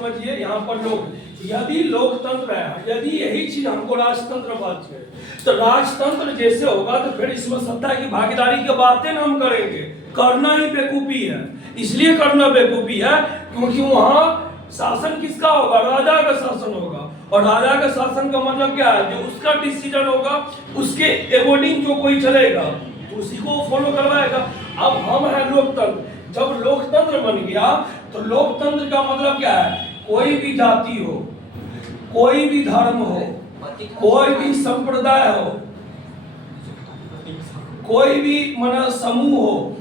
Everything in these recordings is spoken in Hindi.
समझिए, यहाँ पर लोग, यदि लोकतंत्र है, यदि यही चीज हमको राजतंत्र बात है, तो राजतंत्र जैसे होगा तो फिर इसमें सत्ता की भागीदारी की बातें हम करेंगे, करना ही बेवकूफी है। इसलिए करना बेवकूफी है क्योंकि वहां शासन किसका होगा? राजा का शासन होगा, और राजा का शासन का मतलब क्या है? जो उसका डिसीजन होगा उसके अकॉर्डिंग जो कोई चलेगा तो उसी को फॉलो करवाएगा। अब हम है लोकतंत्र, जब लोकतंत्र बन गया तो लोकतंत्र का मतलब क्या है? कोई भी जाति हो, कोई भी धर्म हो, कोई भी संप्रदाय हो, कोई भी मन समूह हो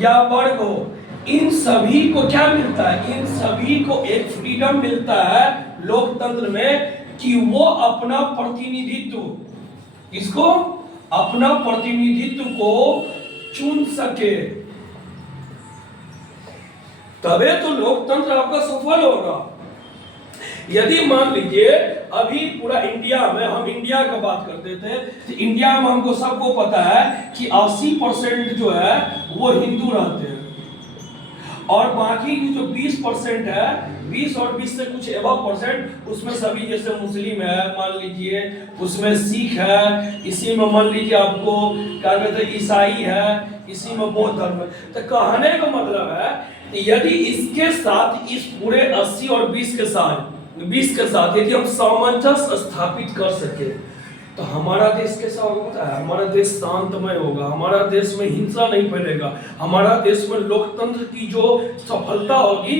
या वर्ग हो, इन सभी को क्या मिलता है? इन सभी को एक फ्रीडम मिलता है लोकतंत्र में कि वो अपना प्रतिनिधित्व, इसको अपना प्रतिनिधित्व को चुन सके, तबे तो लोकतंत्र आपका सफल होगा। यदि मान लीजिए अभी पूरा इंडिया में, हम इंडिया का बात करते थे, तो इंडिया में हमको सबको पता है कि 80% जो है वो हिंदू रहते हैं, और बाकी की जो 20% है, 20 और 20 से कुछ एबव परसेंट, उसमें सभी जैसे मुस्लिम है मान लीजिए, उसमें सिख है, इसी में मान लीजिए आपको क्या कहते हैं ईसाई है, इसी में बौद्ध धर्म है। तो कहने का मतलब है यदि इसके साथ, इस पूरे 80 और 20 के साथ यदि हम सामंजस्य स्थापित कर सके तो हमारा देश कैसा होगा पता है? हमारा देश शांतमय होगा, हमारा देश में हिंसा नहीं फैलेगा, हमारा देश में लोकतंत्र की जो सफलता होगी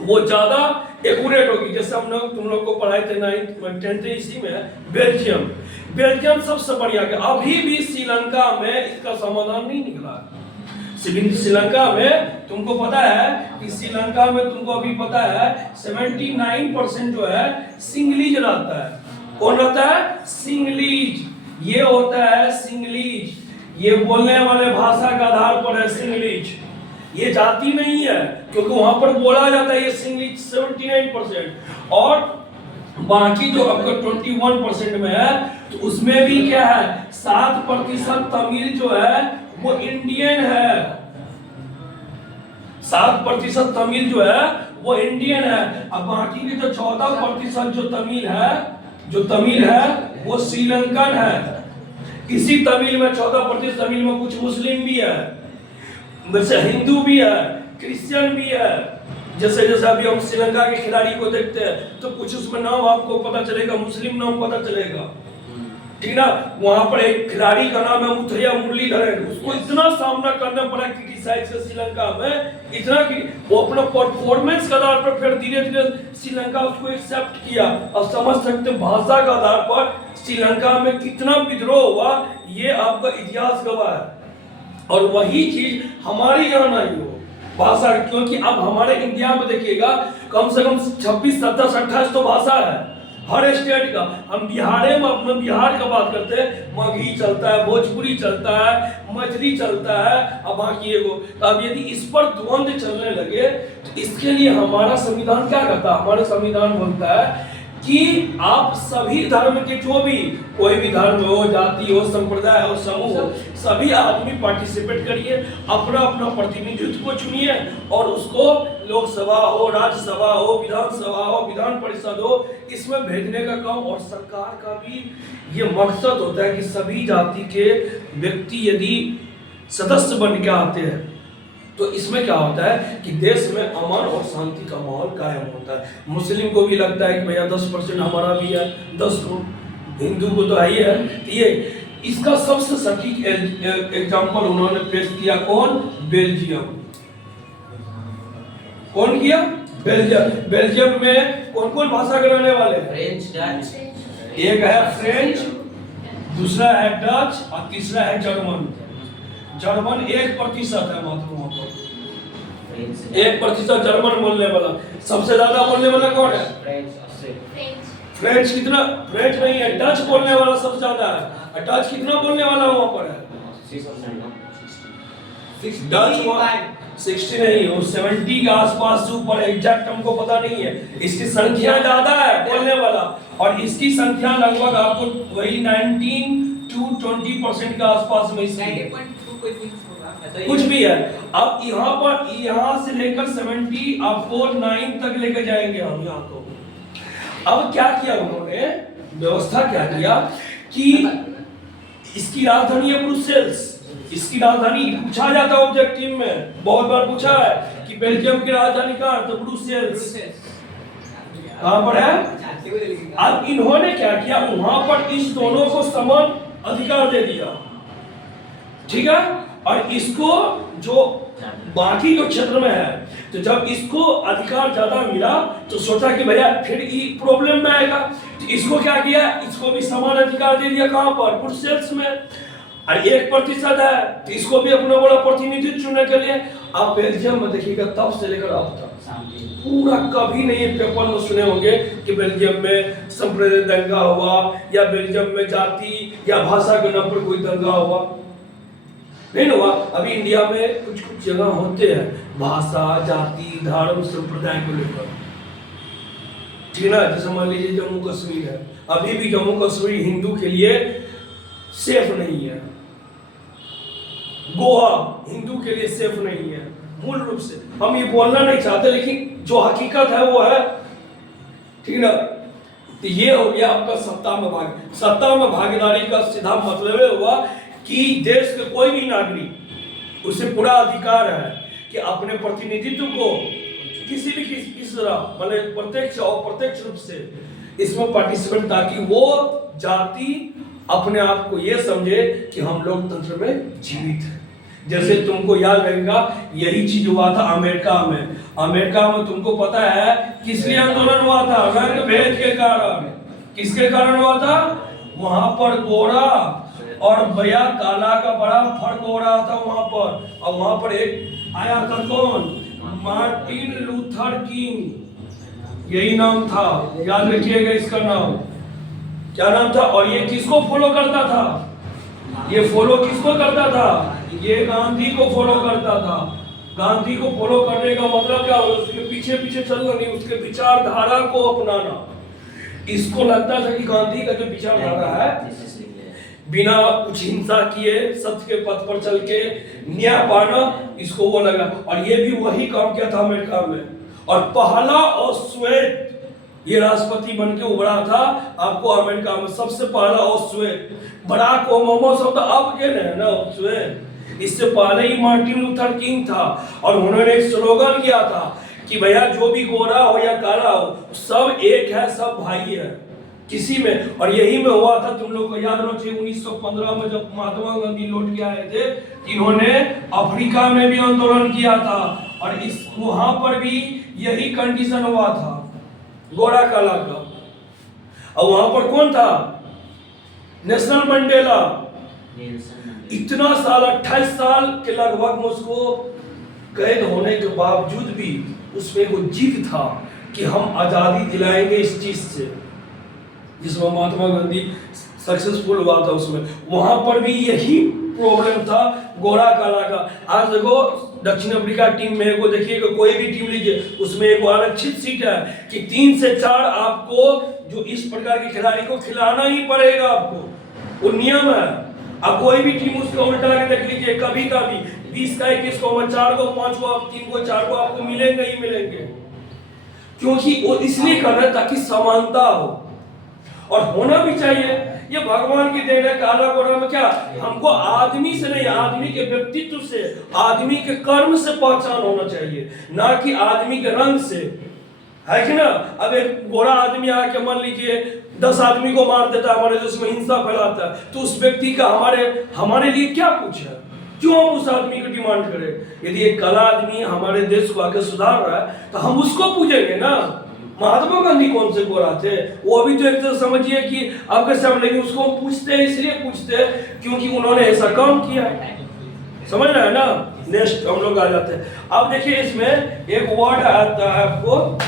वो ज्यादा एक्यूरेट होगी। जैसे हम लोग, तुम लोग को पढ़ाए थे 9th 10th इसी में, बेल्जियम सबसे बढ़िया। अभी भी श्रीलंका में इसका समाधान नहीं निकला है। श्रीलंका में तुमको पता है कि श्रीलंका में तुमको अभी पता है 79% जो है सिंगलीज रहता है। कौन रहता है? सिंगलीज। ये होता है सिंगलीज, ये बोलने वाले भाषा के आधार पर है सिंगलीज, ये जाति नहीं है, क्योंकि वहां पर बोला जाता है ये सिंगलीज 79%। और बाकी जो आपका 21% में है तो उसमें भी क्या है? 7% तमिल जो है वो इंडियन है, 7% तमिल जो है वो इंडियन है। अब बाकी के जो 14% जो तमिल है वो श्रीलंकन है। इसी तमिल में 14% तमिल में कुछ मुस्लिम भी है, वैसे हिंदू भी है, क्रिश्चियन भी है। जैसे जैसे अभी हम श्रीलंका के खिलाड़ी को देखते हैं तो कुछ उसमें नाम आपको पता चलेगा, मुस्लिम नाम पता चलेगा, ठीक ना। वहां पर एक खिलाड़ी का नाम है मुथैया मुरलीधरन, उसको इतना सामना करना पड़ा क्रिटिसाइज से श्रीलंका में, इतना कि वो अपना परफॉर्मेंस के आधार पर फिर धीरे धीरे श्रीलंका उसको एक्सेप्ट किया। अब समझ सकते भाषा के आधार पर श्रीलंका में कितना विद्रोह हुआ, ये आपका इतिहास गवाह है। और वही चीज हमारे यहाँ नहीं हो भाषा, क्योंकि अब हमारे इंडिया में देखिएगा कम से कम 26, 27, 28 तो भाषा है हर स्टेट का। हम बिहार में अपने बिहार का बात करते हैं, मगही चलता है, भोजपुरी चलता है, मछली चलता है, अब बाकी एगो। तो अब यदि इस पर द्वंद्व चलने लगे तो इसके लिए हमारा संविधान क्या कहता है? हमारा संविधान बोलता है कि आप सभी धर्म के, जो भी कोई भी धर्म हो, जाति हो, संप्रदाय हो, समूह हो, सभी आदमी पार्टिसिपेट करिए, अपना अपना प्रतिनिधित्व को चुनिए और उसको लोकसभा हो, राज्यसभा हो, विधानसभा हो, विधान परिषद हो, इसमें भेजने का काम। और सरकार का भी ये मकसद होता है कि सभी जाति के व्यक्ति यदि सदस्य बन के आते हैं तो इसमें क्या होता है कि देश में अमन और शांति का माहौल कायम होता है। मुस्लिम को भी लगता है कि भैया 10% हमारा भी है, 10 हिंदू को तो है ही है। ये इसका सबसे सटीक एग्जाम्पल उन्होंने पेश किया, कौन? बेल्जियम। कौन किया? बेल्जियम में कौन कौन भाषा के रहने वाले? फ्रेंच, डच, एक है फ्रेंच, दूसरा है डच और तीसरा है जर्मन। जर्मन 1% है मात्र वहां पर, 1% जर्मन बोलने वाला। सबसे ज्यादा बोलने वाला कौन है? फ्रेंच कितना? फ्रेंच नहीं है, डच बोलने वाला सबसे ज्यादा है। डच कितना बोलने वाला वहां पर है? 6 डच 60 नहीं, वो 70 के आसपास से ऊपर, एग्जैक्ट हमको पता नहीं है। इसकी संख्या ज्यादा है बोलने वाला, और इसकी संख्या लगभग आपको वही 19 to 20% के आसपास में इसकी कुछ भी है। अब यहाँ पर यहाँ से लेकर 70 आपको 9 तक लेकर जाएंगे हम यहाँ को। अब क्या किया उन्होंने, व्यवस्था क्या किया कि इसकी राजधानी है ब्रुसेल्स, इसकी राजधानी पूछा जाता है ऑब्जेक्टिव में, बहुत बार पूछा है कि बेल्जियम की राजधानी कहाँ है, तो ब्रुसेल्स कहाँ पर है। अब इन्होंने क्या किया, वहां पर इस दोनों को समान अधिकार दे दिया, ठीक है। और इसको जो बाकी जो क्षेत्र में है, तो जब इसको अधिकार ज्यादा मिला तो सोचा कि भैया फिर ये प्रॉब्लम में आएगा, तो इसको क्या किया, इसको भी समान अधिकार दे दिया। कहां पर, ब्रुसेल्स में। और 1% है तो इसको भी अपना बड़ा प्रतिनिधित्व चुनने के लिए। आप बेल्जियम में देखिएगा तब से लेकर अब तक पूरा कभी नहीं पेपर में सुने होंगे कि बेल्जियम में सांप्रदायिक दंगा हुआ या बेल्जियम में जाति या भाषा के नाम पर कोई दंगा हुआ, नहीं हुआ। अभी इंडिया में कुछ कुछ जगह होते हैं भाषा, जाति, धर्म, संप्रदाय को लेकर, ठीक ना। जैसे मान लीजिए जम्मू कश्मीर है, अभी भी जम्मू कश्मीर हिंदू के लिए सेफ नहीं है, गोवा हिंदू के लिए सेफ नहीं है। मूल रूप से हम ये बोलना नहीं चाहते, लेकिन जो हकीकत है वो है, ठीक ना। तो ये हो गया आपका सत्ता में भागीदारी का सीधा मतलब हुआ कि देश के कोई भी नागरिक, उसे पूरा अधिकार है कि अपने प्रतिनिधित्व को किसी भी किस तरह मतलब प्रत्यक्ष और अप्रत्यक्ष रूप से इसमें पार्टिसिपेट, ताकि वो जाति अपने आप को ये समझे कि हम लोकतंत्र में जीवित हैं। जैसे तुमको याद रहेगा यही चीज हुआ था अमेरिका में। अमेरिका में तुमको पता है किस लिए आंदोलन हुआ था, रंग भेद के कारण। किसके कारण हुआ था, वहां पर गोरा और भैया काला का बड़ा फर्क हो रहा था वहां पर। और वहां पर एक आया था कौन, मार्टिन लूथर किंग, यही नाम था, याद रखिएगा इसका नाम, क्या नाम था। और ये किसको फॉलो करता था, ये फॉलो किसको करता था, ये गांधी को फॉलो करता था। गांधी को फॉलो करने का मतलब क्या होगा, उसके पीछे पीछे चलना नहीं, उसके विचारधारा को अपनाना। इसको लगता था कि गांधी का जो विचारधारा है बिना कुछ हिंसा किए सत्य के पथ पर चल के न्याय पाना, इसको वो लगा। और ये भी वही काम किया था अमेरिका में। और पहला और श्वेत ये राष्ट्रपति बन के उभरा था आपको अमेरिका में, सबसे पहला और श्वेत बराक ओबामा सब तो अब के ना श्वेत। इससे पहले ही मार्टिन लूथर किंग था और उन्होंने एक स्लोगन किया था कि भैया जो भी गोरा हो या काला हो सब एक है, सब भाई है किसी में। और यही में हुआ था, तुम लोग को याद होना चाहिए 1915 में जब महात्मा गांधी लौट के आए थे, इन्होंने अफ्रीका में भी आंदोलन किया था और इस वहां पर भी यही कंडीशन हुआ था गोरा काला का। और वहां पर कौन था, नेल्सन मंडेला। इतना साल 28 साल के लगभग उसको कैद होने के बावजूद भी उसमें वो जिद था कि हम आजादी दिलाएंगे इस चीज से, जिसमें महात्मा गांधी सक्सेसफुल हुआ था। उसमें वहां पर भी यही प्रॉब्लम था गोरा काला का। आज देखो दक्षिण अफ्रीका टीम में को देखिएगा, कोई भी टीम लीजिए उसमें एक आरक्षित सीट है कि 3 से 4 आपको जो इस प्रकार के खिलाड़ी को खिलाना ही पड़ेगा, आपको वो नियम है। अब कोई भी टीम उसको उल्टा के देख लीजिए, कभी कभी 20 का 21 को 4 को 5 को 3 को 4 को आपको मिलेंगे ही मिलेंगे, क्योंकि वो इसलिए कर रहे हैं ताकि समानता हो और होना भी चाहिए। ये भगवान की देन है। काला गोरा में क्या, हमको आदमी से नहीं, आदमी के व्यक्तित्व से, आदमी के कर्म से पहचान होना चाहिए, ना कि आदमी के रंग से, है कि ना। अब एक गोरा आदमी आके मान लीजिए 10 आदमी को मार देता है, हमारे देश में हिंसा फैलाता है, तो उस व्यक्ति का हमारे लिए क्या कुछ है, क्यों हम उस आदमी को डिमांड करें। यदि एक काला आदमी हमारे देश को आगे सुधार रहा है तो हम उसको पूजेंगे ना। महात्मा गांधी कौन से गोरा थे, वो अभी तो एक तो समझिए कि आपके सामने, लेकिन उसको पूछते हैं, इसलिए पूछते हैं क्योंकि उन्होंने ऐसा काम किया, समझ रहे हैं ना। नेक्स्ट हम लोग आ जाते हैं। अब देखिए इसमें एक वर्ड आता है आपको,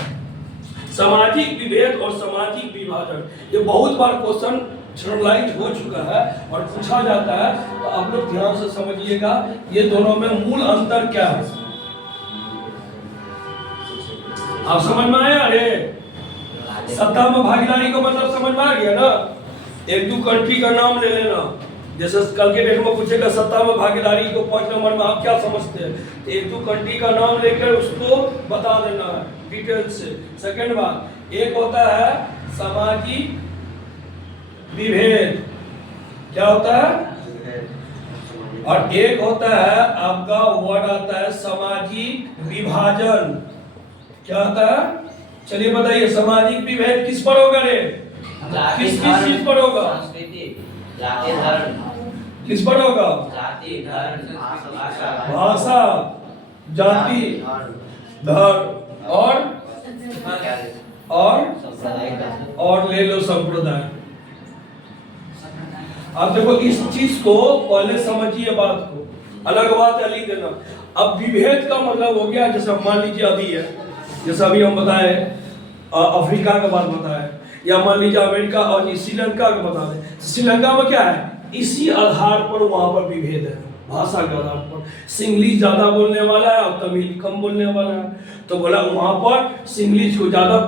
सामाजिक विभेद और सामाजिक विभाजन। ये बहुत बार क्वेश्चन जनरलाइज हो चुका है और पूछा जाता है, तो आप लोग ध्यान से समझिएगा ये दोनों में मूल अंतर क्या है। आप समझ में आया, अरे सत्ता में भागीदारी का मतलब समझ में आ गया ना। 1-2 कंट्री का नाम ले लेना, जैसे कल के डेट में पूछेगा सत्ता में भागीदारी को 5 नंबर में आप क्या समझते हैं, तो 1-2 कंट्री का नाम लेकर उसको बता देना है डिटेल से। सेकंड बात, एक होता है सामाजिक विभेद, क्या होता है, और एक होता है आपका वर्ड आता है सामाजिक विभाजन। क्या होता है, चलिए बताइए, सामाजिक विभेद किस पर होगा रे, किस चीज पर होगा, जाति धर्म, किस पर होगा, जाति धर्म भाषा, जाति धर्म और ले लो संप्रदाय। अब देखो इस चीज को पहले समझिए, बात को, अलग बात है लिख देना। अब विभेद का मतलब हो गया, जैसे मान लीजिए अभी है, जैसे अभी हम बताए अफ्रीका का बात बताए, या मान लीजिए अमेरिका और श्रीलंका का बता दें। श्रीलंका में क्या है, इसी आधार पर वहां पर विभेद है, भाषा के आधार पर। सिंगलिश ज्यादा बोलने वाला है और तमिल कम बोलने वाला है, तो बोला वहां पर सिंगलिश को ज्यादा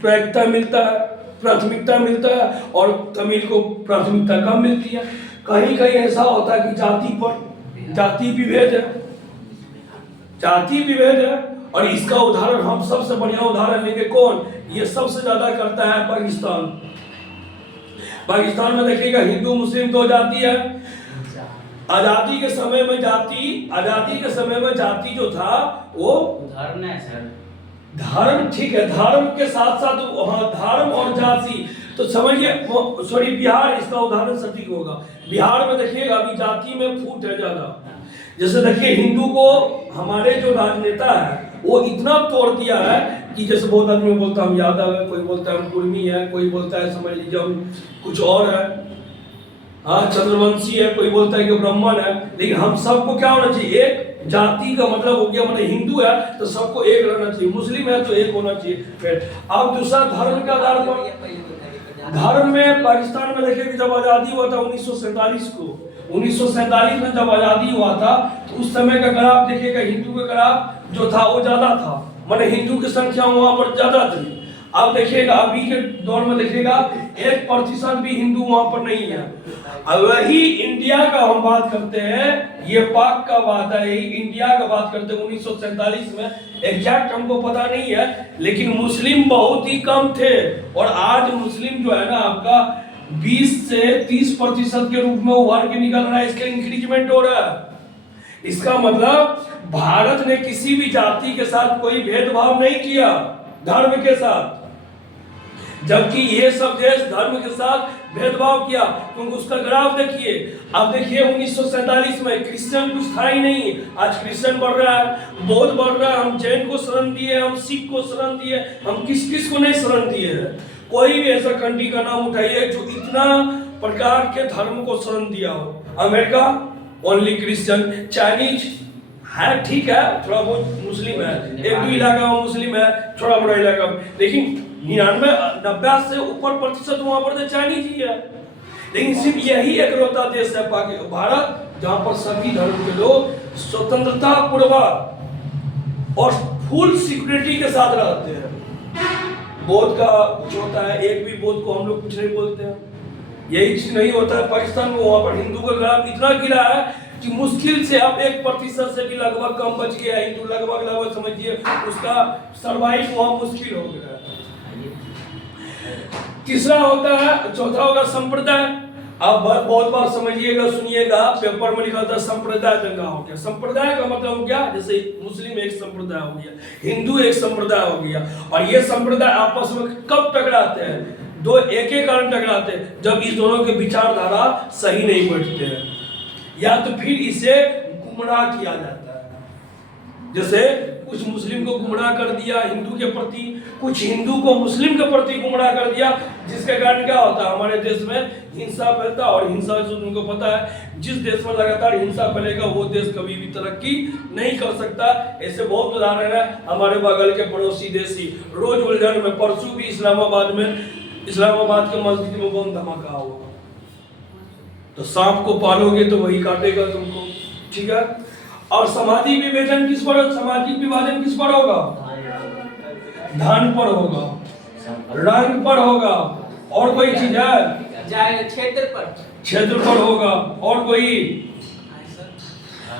प्राथमिकता मिलता है और तमिल को प्राथमिकता कम मिलती है। कहीं कहीं ऐसा होता है कि जाति विभेद है, जाति विभेद है। और इसका उदाहरण हम सबसे बढ़िया उदाहरण लेंगे, कौन, ये सबसे ज्यादा करता है पाकिस्तान। पाकिस्तान में देखिएगा हिंदू मुस्लिम दो जाति है। आजादी के समय में जाति जो था वो धर्म है सर, धर्म, ठीक है, धर्म के साथ साथ वहाँ धर्म और जाति, तो समझिए, सॉरी बिहार इसका उदाहरण सटीक होगा। बिहार में देखिएगा अभी जाति में फूट है ज्यादा। जैसे देखिए हिंदू को हमारे जो राजनेता है वो इतना तोड़ दिया है कि जैसे बहुत आदमी बोलता है हम यादव है, कोई बोलता है हम कुर्मी है, कोई बोलता है समझ लीजिए हम कुछ और है, हाँ चंद्रवंशी है, कोई बोलता है कि ब्राह्मण है। लेकिन हम सबको क्या होना चाहिए, एक जाति का मतलब हो गया, मतलब हिंदू है तो सबको एक रहना चाहिए, मुस्लिम है तो एक होना चाहिए। फिर अब दूसरा धर्म के आधार पर, धर्म में पाकिस्तान में देखिए जब आजादी हुआ था 1947 को, 1947 में जब आजादी हुआ था तो उस समय का ग्राफ देखिएगा, हिंदू का ग्राफ जो था वो ज्यादा था, मतलब हिंदू की संख्या वहां पर ज्यादा थी। अब देखिएगा अभी के दौर में देखिएगा 1% भी हिंदू वहां पर नहीं है। अब वही इंडिया का हम बात करते हैं, ये पाक का बात है, यही इंडिया का बात करते हैं। 1947 में एग्जैक्ट हमको पता नहीं है, लेकिन मुस्लिम बहुत ही कम थे और आज मुस्लिम जो है ना आपका 20 से 30% के रूप में उभर के निकल रहा है, इसका इंक्रीजमेंट हो रहा है। इसका मतलब भारत ने किसी भी जाति के साथ कोई भेदभाव नहीं किया धर्म के साथ, जबकि ये सब देश धर्म के साथ भेदभाव किया। क्योंकि उसका ग्राफ देखिए, अब देखिए 1947 में क्रिश्चियन कुछ था ही नहीं, आज क्रिश्चियन बढ़ रहा है, बौद्ध बढ़ रहा है, हम जैन को शरण दिए, हम सिख को शरण दिए, हम किस किस को नहीं शरण दिए है। कोई भी ऐसा कंट्री का नाम उठाइए जो इतना प्रकार के धर्म को शरण दिया हो। अमेरिका ओनली क्रिश्चियन, चाइनीज है ठीक है, थोड़ा बहुत मुस्लिम है, 1-2 इलाका में मुस्लिम है, थोड़ा बड़ा इलाका में, लेकिन 99-90 से ऊपर प्रतिशत वहां पर चाइनीज ही है। लेकिन सिर्फ यही एकलौता देश है भारत जहां पर सभी धर्म के लोग स्वतंत्रता पूर्वक और फुल सिक्योरिटी के साथ रहते हैं। बौद्ध का कुछ होता है, एक भी बौद्ध को हम लोग कुछ नहीं बोलते हैं, यही चीज नहीं होता है पाकिस्तान में। वहां पर हिंदू का ग्राफ इतना गिरा है कि मुश्किल से अब 1% से भी लगभग कम बच गया हिंदू, लगभग समझिए उसका सरवाइव वहां मुश्किल हो गया है। तीसरा होता है, चौथा होगा संप्रदाय। अब बहुत बार समझिएगा, सुनिएगा, पेपर में लिखा था संप्रदाय दंगा हो गया। संप्रदाय का मतलब हो गया, जैसे मुस्लिम एक संप्रदाय हो गया, हिंदू एक संप्रदाय हो गया, और ये संप्रदाय आपस में कब टकराते हैं, दो एक कारण टकराते हैं जब इस दोनों के विचारधारा सही नहीं बैठते हैं, या तो फिर इसे गुमराह किया जाता है। जैसे कुछ मुस्लिम को गुमराह कर दिया हिंदू के प्रति, कुछ हिंदू को मुस्लिम के प्रति गुमराह कर दिया, जिसके कारण क्या होता है हमारे देश में हिंसा फैलता है। और हिंसा जो तुमको पता है, जिस देश में लगातार हिंसा फैलेगा वो देश कभी भी तरक्की नहीं कर सकता। ऐसे बहुत उदाहरण है हमारे बगल के पड़ोसी देश ही, रोज उलझन में, परसों भी इस्लामाबाद के मस्जिद में बम धमाका हुआ। तो सांप को पालोगे तो वही काटेगा तुमको, ठीक है। और सामाजिक विभाजन किस पर होगा, धन पर होगा, रंग पर होगा, और कोई चीज है, क्षेत्र पर, क्षेत्रफल होगा, और कोई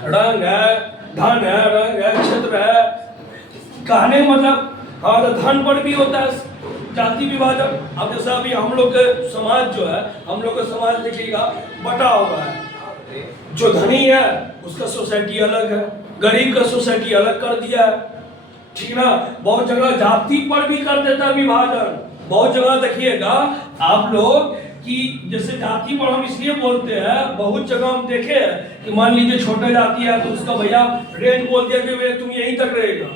रंग है, धन है, रंग है, क्षेत्र है। कहने मतलब हाँ, तो धन पर भी होता है जाति विभाजन। अब जैसा अभी हम लोग के समाज जो है, हम लोग का समाज देखिएगा बटा हुआ है। जो धनी है उसका सोसाइटी अलग है, गरीब का सोसाइटी अलग कर दिया है, ठीक ना। बहुत जगह जाति पर भी कर देता है विभाजन। बहुत जगह देखिएगा आप लोग कि जैसे जाति पर हम इसलिए बोलते हैं, बहुत जगह हम देखे हैं कि मान लीजिए छोटा जाति है तो उसका भैया रेंज बोल दिया कि भैया तुम यहीं तक रहेगा,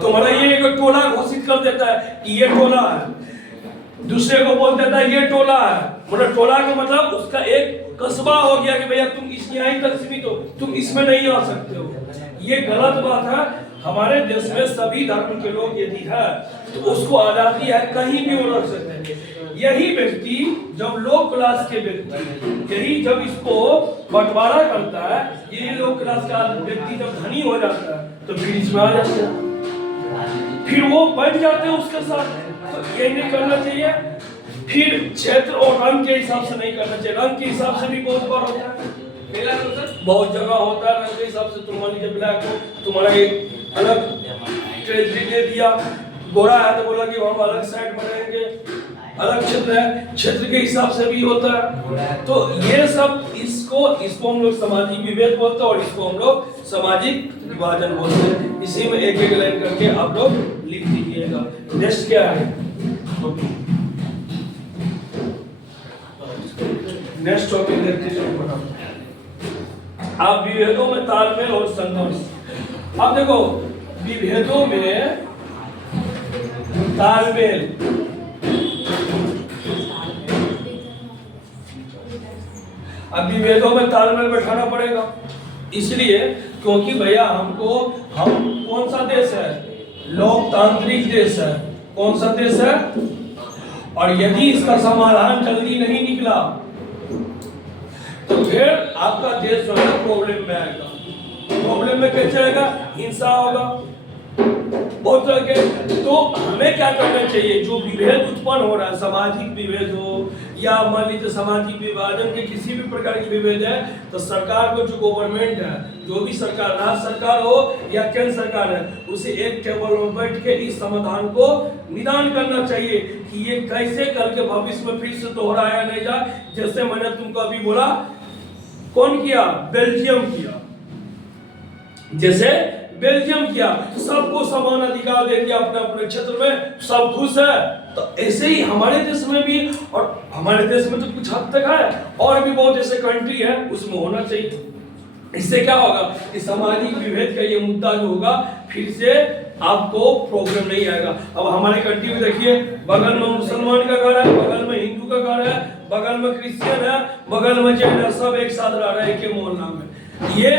तो मतलब ये एक टोला घोषित कर देता है कि ये टोला है। दूसरे को बोल देता है ये टोला है, मतलब टोला का मतलब उसका एक कस्बा हो गया कि भैया तुम इस यहीं तक सीमित हो, तुम इसमें नहीं आ सकते हो। ये गलत बात है। हमारे देश में सभी धर्म के लोग यदि है तो उसको आजादी है, कहीं भी वो रह सकते हैं। यही व्यक्ति जब लो क्लास के व्यक्ति यही जब इसको बंटवारा करता है, ये लो क्लास का व्यक्ति जब धनी हो जाता है तो फिर इसमें आ जाता है, फिर वो बैठ जाते हैं उसके साथ। तो ये नहीं करना चाहिए। फिर क्षेत्र और रंग के हिसाब से नहीं करना चाहिए। रंग के हिसाब से भी बहुत बार होता है, बहुत जगह होता है रंग के हिसाब से। तुम मान लीजिए ब्लैक को तुम्हारा एक अलग ट्रेजरी दे दिया, गोरा है तो बोला कि हम अलग साइड में रहेंगे, अलग क्षेत्र है, क्षेत्र के हिसाब से भी होता है। तो ये सब इसको हम लोग सामाजिक विभेद बोलते हैं और इसको हम लोग सामाजिक विभाजन बोलते हैं। इसी में एक एक लाइन करके आप लोग लिख दीजिएगा। नेक्स्ट क्या है? नेक्स्ट टॉपिक देखते हैं आप, विभेदों में तालमेल और संघर्ष। अब देखो विभेदों में तालमेल, अब विभेदों में तालमेल बैठाना पड़ेगा, इसलिए क्योंकि भैया हम कौन सा देश है? लोकतांत्रिक देश है। कौन सा देश है? और यदि इसका समाधान जल्दी नहीं निकला तो फिर आपका देश जो है प्रॉब्लम में आएगा। प्रॉब्लम में कैसे आएगा? हिंसा होगा बहुत तरह के। तो हमें क्या करना चाहिए? जो विभेद उत्पन्न हो रहा है, सामाजिक विभेद हो या मान लीजिए सामाजिक विभाजन के किसी भी प्रकार की विभेद है, तो सरकार को, जो गवर्नमेंट है, जो भी सरकार, राज्य सरकार हो या केंद्र सरकार है, उसे एक टेबल पर बैठ के इस समाधान को निदान करना चाहिए कि ये कैसे करके भविष्य में फिर से दोहराया नहीं जाए। जैसे मैंने तुमको अभी बोला, कौन किया? बेल्जियम किया। जैसे बेल्जियम किया, सबको समान अधिकार दे दिया अपने अपने क्षेत्र में, सब खुश है। तो ऐसे ही हमारे देश में भी, और हमारे देश में तो कुछ हद तक है, और भी बहुत ऐसे कंट्री है, उसमें होना चाहिए। इससे क्या होगा कि सामाजिक विभेद का ये मुद्दा जो होगा, फिर से आपको प्रॉब्लम नहीं आएगा। अब हमारे कंट्री में देखिए, बगल में मुसलमान का घर है, बगल में हिंदू का घर है, बगल में क्रिश्चियन है, बगल में जैन है, सब एक साथ रह रहे हैं एक मोहल्ला में। ये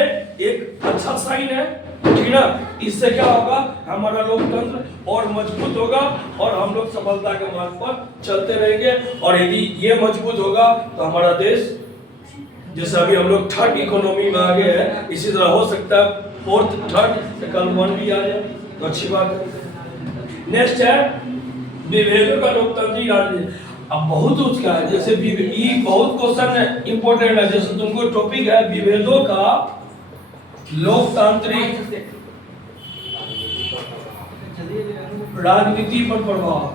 एक अच्छा साइन है, ठीक ना। इससे क्या होगा? हमारा लोकतंत्र और मजबूत होगा और हम लोग सफलता के मार्ग पर चलते रहेंगे। और यदि ये मजबूत होगा तो हमारा देश, जैसे अभी हम लोग थर्ड इकोनॉमी में आगे है, इसी तरह हो सकता है फोर्थ, थर्ड, कल 1 भी आ जाए तो अच्छी बात है। नेक्स्ट है विभेदों का लोकतांत्रिक राजनीति। अब बहुत उसका है, जैसे ये बहुत क्वेश्चन है, इंपॉर्टेंट है। जैसे तुमको टॉपिक है विभेदों का लोकतांत्रिक राजनीति पर प्रभाव।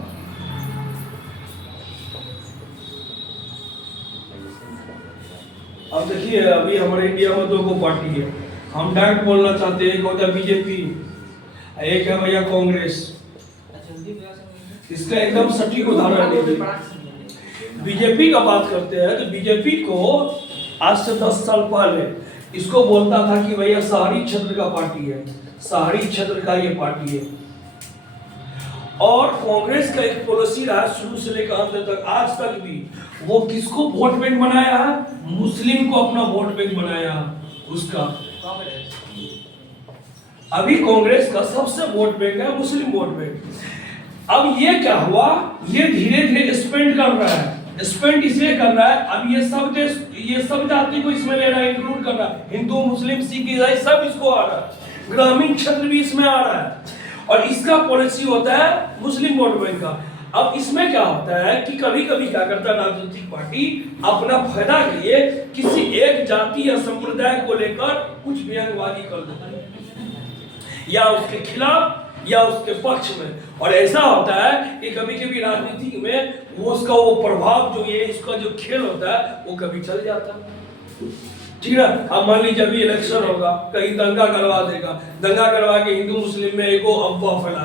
अब देखिए, अभी हमारे इंडिया में 2 पार्टी है, हम डायरेक्ट बोलना चाहते हैं। एक होता है बीजेपी, एक है भैया कांग्रेस। इसका एकदम सटीक उदाहरण है। बीजेपी का बात करते हैं तो बीजेपी को आज से 10 साल पहले इसको बोलता था कि भैया शहरी क्षेत्र का पार्टी है, शहरी क्षेत्र का ये पार्टी है। और कांग्रेस का एक पॉलिसी रहा शुरू से लेकर अंत तक, आज तक भी, वो किसको वोट बैंक बनाया है? मुस्लिम को अपना वोट बैंक बनाया उसका। अभी कांग्रेस का सबसे वोट बैंक है मुस्लिम वोट बैंक। अब ये क्या हुआ? ये धीरे धीरे स्पेंड कर रहा है। स्पेंड इसलिए कर रहा है, अब ये सब देश, ये सब जाति को इसमें ले रहा है, इंक्लूड कर रहा है। हिंदू, मुस्लिम, सिख, ईसाई सब इसको आ रहा है। ग्रामीण क्षेत्र भी इसमें आ रहा है। और इसका पॉलिसी होता है मुस्लिम वोट बैंक का। अब इसमें क्या होता है कि कभी कभी क्या करता है राजनीतिक पार्टी अपना फायदा के लिए किसी एक जाति या संप्रदाय को लेकर कुछ बयानबाजी कर देता है, या उसके खिलाफ या उसके पक्ष में। और ऐसा होता है कि कभी कभी राजनीति में वो उसका वो प्रभाव जो ये इसका जो खेल होता है वो कभी चल जाता है, ठीक है। अब मान लीजिए अभी इलेक्शन होगा, कहीं दंगा करवा देगा, दंगा करवा के हिंदू मुस्लिम में एको अफवाह फैला